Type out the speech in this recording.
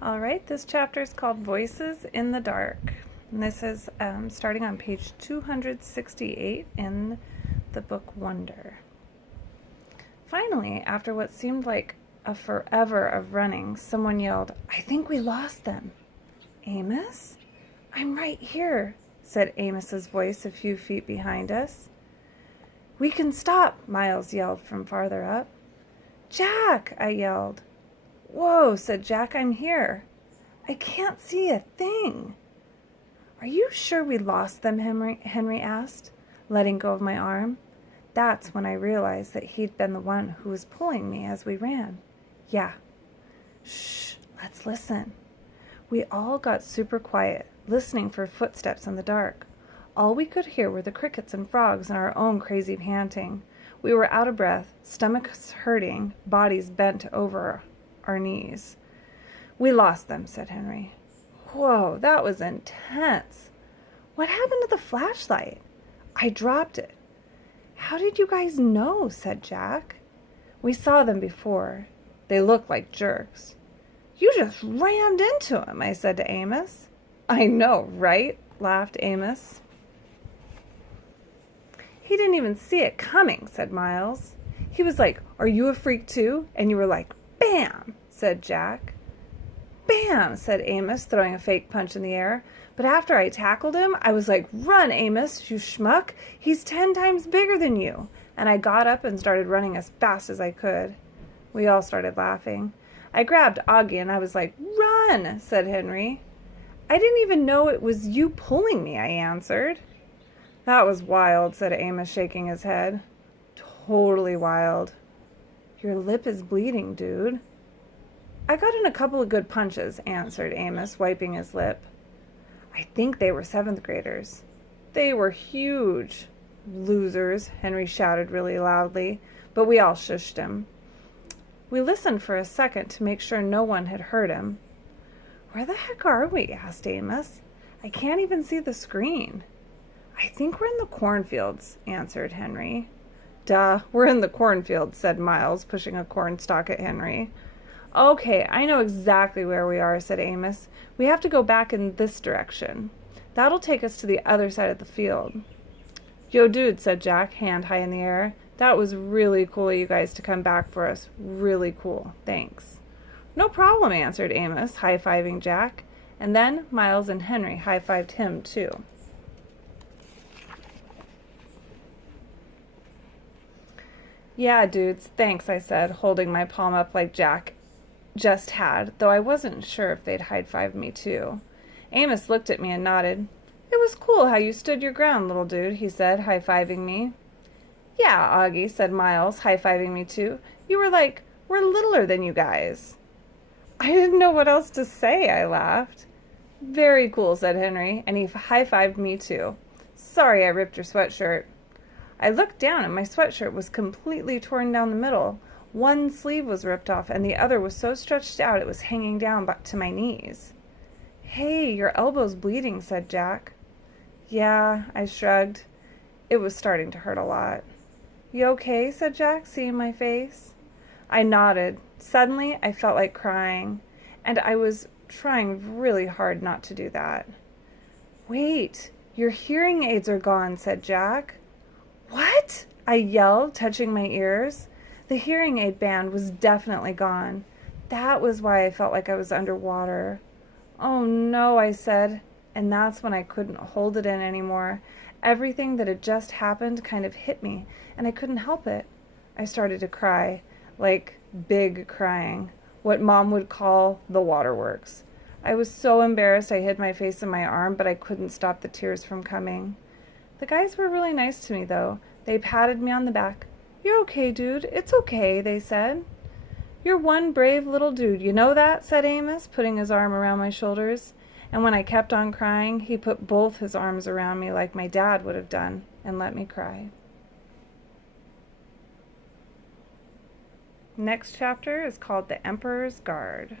All right, this chapter is called Voices in the Dark. And this is starting on page 268 in the book Wonder. Finally, after what seemed like a forever of running, someone yelled, "I think we lost them." "Amos? I'm right here," said Amos's voice a few feet behind us. "We can stop," Miles yelled from farther up. "Jack!" I yelled. "Whoa," said Jack, "I'm here." "I can't see a thing." "Are you sure we lost them?" Henry asked, letting go of my arm. That's when I realized that he'd been the one who was pulling me as we ran. "Yeah." "Shh, let's listen." We all got super quiet, listening for footsteps in the dark. All we could hear were the crickets and frogs and our own crazy panting. We were out of breath, stomachs hurting, bodies bent over our knees. "We lost them," said Henry. "Whoa, that was intense. What happened to the flashlight?" "I dropped it." "How did you guys know?" said Jack. "We saw them before. They looked like jerks." "You just rammed into them," I said to Amos. "I know, right?" laughed Amos. "He didn't even see it coming," said Miles. "He was like, 'Are you a freak too?' And you were like, 'Bam!'" said Jack. "Bam!" said Amos, throwing a fake punch in the air. "But after I tackled him, I was like, 'Run, Amos, you schmuck! He's 10 times bigger than you!' And I got up and started running as fast as I could." We all started laughing. "I grabbed Augie and I was like, 'Run!'" said Henry. "I didn't even know it was you pulling me," I answered. "That was wild," said Amos, shaking his head. "Totally wild." "Your lip is bleeding, dude." "I got in a couple of good punches," answered Amos, wiping his lip. "I think they were 7th graders. They were huge." "Losers," Henry shouted really loudly, but we all shushed him. We listened for a second to make sure no one had heard him. "Where the heck are we?" asked Amos. "I can't even see the screen." "I think we're in the cornfields," answered Henry. "Duh, we're in the cornfields," said Miles, pushing a cornstalk at Henry. "Okay, I know exactly where we are," said Amos. "We have to go back in this direction. That'll take us to the other side of the field." "Yo, dude," said Jack, hand high in the air. "That was really cool of you guys to come back for us. Really cool. Thanks." "No problem," answered Amos, high-fiving Jack. And then Miles and Henry high-fived him, too. "Yeah, dudes, thanks," I said, holding my palm up like Jack just had, though I wasn't sure if they'd high-fived me, too. Amos looked at me and nodded. "It was cool how you stood your ground, little dude," he said, high-fiving me. "Yeah, Augie," said Miles, high-fiving me too. "You were like, we're littler than you guys." I didn't know what else to say, I laughed. "Very cool," said Henry, and he high-fived me too. "Sorry I ripped your sweatshirt." I looked down and my sweatshirt was completely torn down the middle. One sleeve was ripped off and the other was so stretched out it was hanging down to my knees. "Hey, your elbow's bleeding," said Jack. "Yeah," I shrugged. It was starting to hurt a lot. "You okay?" said Jack, seeing my face. I nodded. Suddenly, I felt like crying, and I was trying really hard not to do that. "Wait, your hearing aids are gone," said Jack. "What?" I yelled, touching my ears. The hearing aid band was definitely gone. That was why I felt like I was underwater. "Oh no," I said, and that's when I couldn't hold it in anymore. Everything that had just happened kind of hit me, and I couldn't help it. I started to cry, like big crying, what Mom would call the waterworks. I was so embarrassed I hid my face in my arm, but I couldn't stop the tears from coming. The guys were really nice to me, though. They patted me on the back. "You're okay, dude. It's okay," they said. "You're one brave little dude, you know that?" said Amos, putting his arm around my shoulders. And when I kept on crying, he put both his arms around me like my dad would have done and let me cry. Next chapter is called The Emperor's Guard.